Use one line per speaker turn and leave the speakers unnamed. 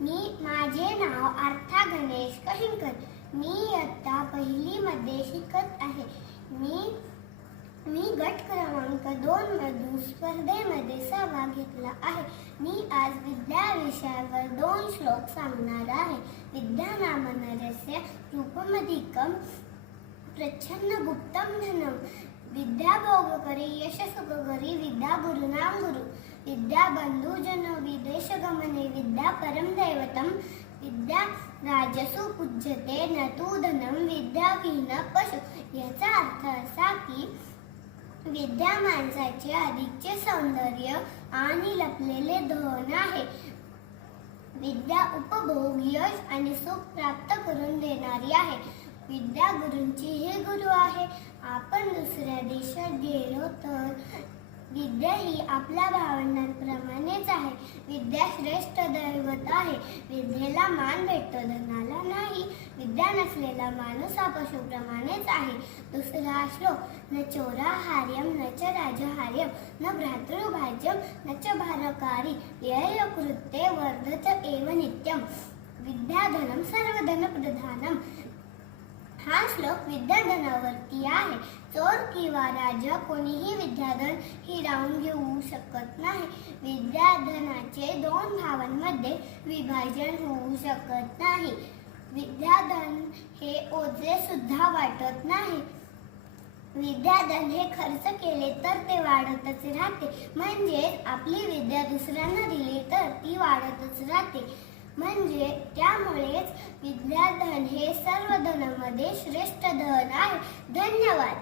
मी माझे नाव आर्था गणेश कहिंकर मी इयत्ता पहिलीमध्ये शिकत आहे. मी मी गट क्रमांक दोन मधून स्पर्धेमध्ये सहभाग घेतला आहे. मी आज विद्या विषयावर दोन श्लोक सांगणार आहे. विद्या नामनरस्य रूपमधिकम प्रच्छन्न गुप्तम धनम विद्या भोगकरी करी विद्या गुरुनाम गुरु. विद्या बंधुजन विदेश गमने विद्या परम दैवतम विद्या राजसु पूज्यते न तू धनम विद्या पशु. याचा अर्थ असा की विद्या माणसाचे अधिकचे सौंदर्य आणि लपलेले धन आहे. विद्या उपभोग यश आणि सुख प्राप्त करून देणारी आहे. विद्या गुरूंची हे गुरु आहे. आपण दुसऱ्या देशात गेलो तर विद्या ही आपल्या भावनांप्रमाणेच आहे. विद्या श्रेष्ठ दैवत आहे. विद्येला मान भेटतो धनाला नाही. विद्या नसलेला माणूस हा पशुप्रमाणेच आहे. दुसरा श्लोक न चोराहार्यम न च राजहार्यम न भ्रातृभाज्यम न च भारकारी व्यय कृत्ये वर्धत एव नित्यम. विद्याधनम सर्वधन प्रधानम. हा श्लोक विद्याधनावरती आहे. चोर किंवा राजा कोणीही विद्याधन हिरावून घेऊ शकत नाही. विद्याधनाचे दोन भावांमध्ये विभाजन होऊ शकत नाही. विद्याधन हे ओझे सुद्धा वाटत नाही. विद्याधन हे खर्च केले तर ते वाढतच राहते. म्हणजे आपली विद्या दुसऱ्यांना दिली तर ती वाढतच राहते. म्हणजे त्यामुळेच विद्याधन हे सर्व धनामध्ये श्रेष्ठ धन आहे. धन्यवाद.